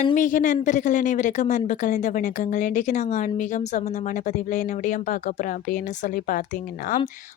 ஆன்மீக நண்பர்கள் அனைவருக்கும் அன்பு கலந்த வணக்கங்கள். இன்றைக்கு நாங்கள் ஆன்மீகம் சம்மந்தமான பதிவில் என்ன விடயம் பார்க்க போகிறோம் அப்படின்னு சொல்லி பார்த்தீங்கன்னா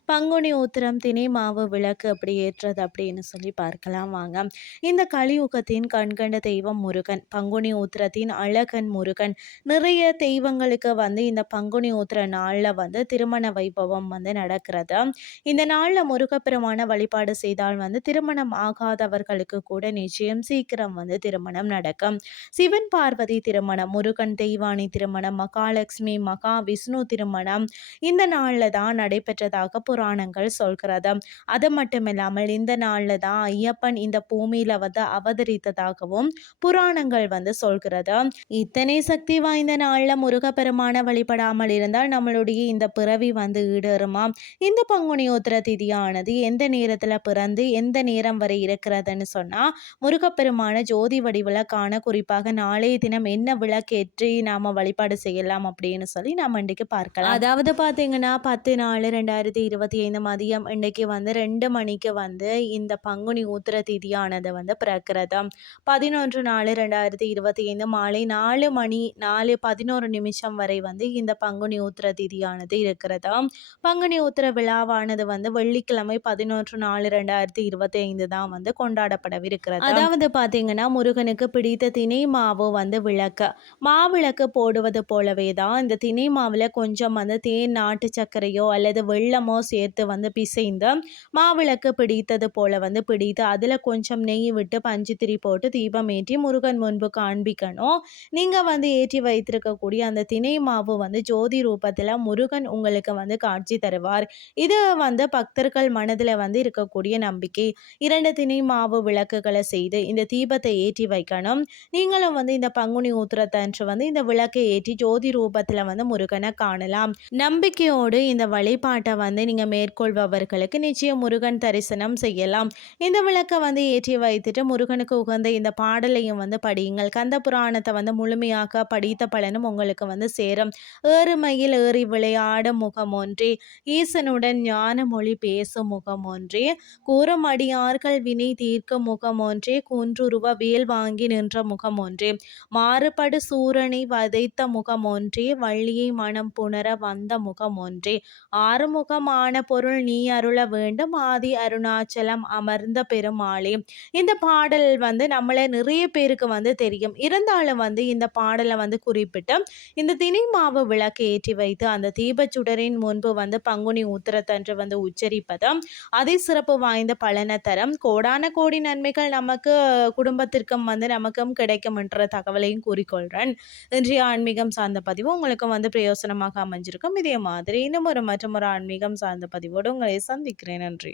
பங்குனி உத்திரம் திணை மாவு விளக்கு அப்படி ஏற்றது அப்படின்னு சொல்லி பார்க்கலாம் வாங்க. இந்த கலியுகத்தின் கண்கண்ட தெய்வம் முருகன் பங்குனி உத்திரத்தின் அழகன் முருகன். நிறைய தெய்வங்களுக்கு வந்து இந்த பங்குனி உத்திர நாளில் வந்து திருமண வைபவம் வந்து நடக்கிறது. இந்த நாளில் முருகப்பெருமான வழிபாடு செய்தால் வந்து திருமணம் ஆகாதவர்களுக்கு கூட நிச்சயம் சீக்கிரம் வந்து திருமணம் நடக்கும். சிவன் பார்வதி திருமணம் முருகன் தெய்வானி திருமணம் மகாலட்சுமி மகா விஷ்ணு திருமணம். இந்த நாளில் தான் நடைபெற்றதாக புராணங்கள் சொல்கிறது. அது மட்டும் இல்லாமல் இந்த நாளில் தான் ஐயப்பன் இந்த பூமியில் வந்து அவதரித்ததாகவும் புராணங்கள் வந்து சொல்கிறது. இத்தனை சக்தி வாய்ந்த நாளில் முருகப்பெருமான வழிபடாமல் இருந்தால் நம்மளுடைய இந்த பிறவி வந்து ஈடேறுமா? இந்த பங்குனி உத்திர திதியானது எந்த நேரத்தில் பிறந்து எந்த நேரம் வரை இருக்கிறதுன்னு சொன்னால் முருகப்பெருமான ஜோதி வடிவில் காண குறிப்பாக கண்டிப்பாக நாளைய தினம் என்ன விளக்கேற்றி நாம் வழிபாடு செய்யலாம் அப்படின்னு சொல்லி நம்ம இன்றைக்கு பார்க்கலாம். அதாவது பார்த்தீங்கன்னா பத்து நாலு ரெண்டாயிரத்தி இருபத்தி ஐந்து மதியம் இன்றைக்கு வந்து ரெண்டு மணிக்கு வந்து இந்த பங்குனி ஊத்திர திதியானது வந்து பிறக்கிறது பதினொன்று நாலு ரெண்டாயிரத்தி இருபத்தி ஐந்து மாலை நாலு மணி நாலு பதினோரு நிமிஷம் வரை வந்து இந்த பங்குனி ஊத்திர திதியானது இருக்கிறது பங்குனி ஊத்திர விழாவானது வந்து வெள்ளிக்கிழமை பதினொன்று நாலு ரெண்டாயிரத்தி இருபத்தி ஐந்து தான் வந்து கொண்டாடப்படவிருக்கிறது அதாவது பார்த்தீங்கன்னா முருகனுக்கு பிடித்த திணை மாவு வந்து விளக்கு மாவிளக்கு போடுவது போலவே தான் இந்த திணை மாவில் கொஞ்சம் வந்து தேன் நாட்டு சர்க்கரையோ அல்லது வெள்ளமோ சேர்த்து வந்து பிசைந்து மாவிளக்கு பிடித்தது போல வந்து பிடித்து அதில் கொஞ்சம் நெய் விட்டு பஞ்சு போட்டு தீபம் ஏற்றி முருகன் முன்பு காண்பிக்கணும். நீங்கள் வந்து ஏற்றி வைத்திருக்கக்கூடிய அந்த திணை மாவு வந்து ஜோதி ரூபத்தில் முருகன் உங்களுக்கு வந்து காட்சி தருவார். இது வந்து பக்தர்கள் மனதில் வந்து இருக்கக்கூடிய நம்பிக்கை. இரண்டு திணை மாவு விளக்குகளை செய்து இந்த தீபத்தை ஏற்றி வைக்கணும். நீங்கள் நீங்களும் வந்து இந்த பங்குனி உத்திரத்தன்று வந்து இந்த விளக்கை ஏற்றி ஜோதி ரூபத்தில் வந்து முருகனை காணலாம். நம்பிக்கையோடு இந்த வழிபாட்டை வந்து நீங்கள் மேற்கொள்பவர்களுக்கு நிச்சயம் முருகன் தரிசனம் செய்யலாம். இந்த விளக்கை வந்து ஏற்றி வைத்துட்டு முருகனுக்கு உகந்த இந்த பாடலையும் வந்து படியுங்கள். கந்த புராணத்தை வந்து முழுமையாக படித்த பலனும் உங்களுக்கு வந்து சேரும். ஏறுமையில் ஏறி விளையாடும் முகம் ஒன்றே ஈசனுடன் ஞான மொழி பேசும் முகம் ஒன்றே கூறும் அடியார்கள் வினை தீர்க்கும் முகம் ஒன்றே குன்றுருவ வேல் வாங்கி நின்ற முகம் ஒன்றே மாறுபடு சூரனை வதைத்த முகம் ஒன்றே வள்ளியை மனம் புணர வந்த முகம் ஒன்றே ஆறுமுகமான பொருள் நீ அருள வேண்டும் ஆதி அருணாச்சலம் அமர்ந்த பெருமாளே. இந்த பாடல் வந்து நம்மளை நிறைய பேருக்கு வந்து தெரியும். இருந்தாலும் வந்து இந்த பாடலை வந்து குறிப்பிட்டு இந்த தினை மாவு விளக்கு ஏற்றி வைத்து அந்த தீபச்சுடரின் முன்பு வந்து பங்குனி உத்திரத்தன்று வந்து உச்சரிப்பதும் அதை சிறப்பு வாய்ந்த பலனை தரும். கோடான கோடி நன்மைகள் நமக்கு குடும்பத்திற்கும் வந்து நமக்கும் கிடைக்கும். என்ற தகவலையும் கூறிக்கொள்கிறேன் இன்றைய ஆன்மீகம் சார்ந்த பதிவு உங்களுக்கு வந்து பிரயோசனமாக அமைஞ்சிருக்கும். இதே மாதிரி இன்னும் ஒரு மற்றும் ஒரு ஆன்மீகம் சார்ந்த பதிவோடு உங்களை சந்திக்கிறேன். நன்றி.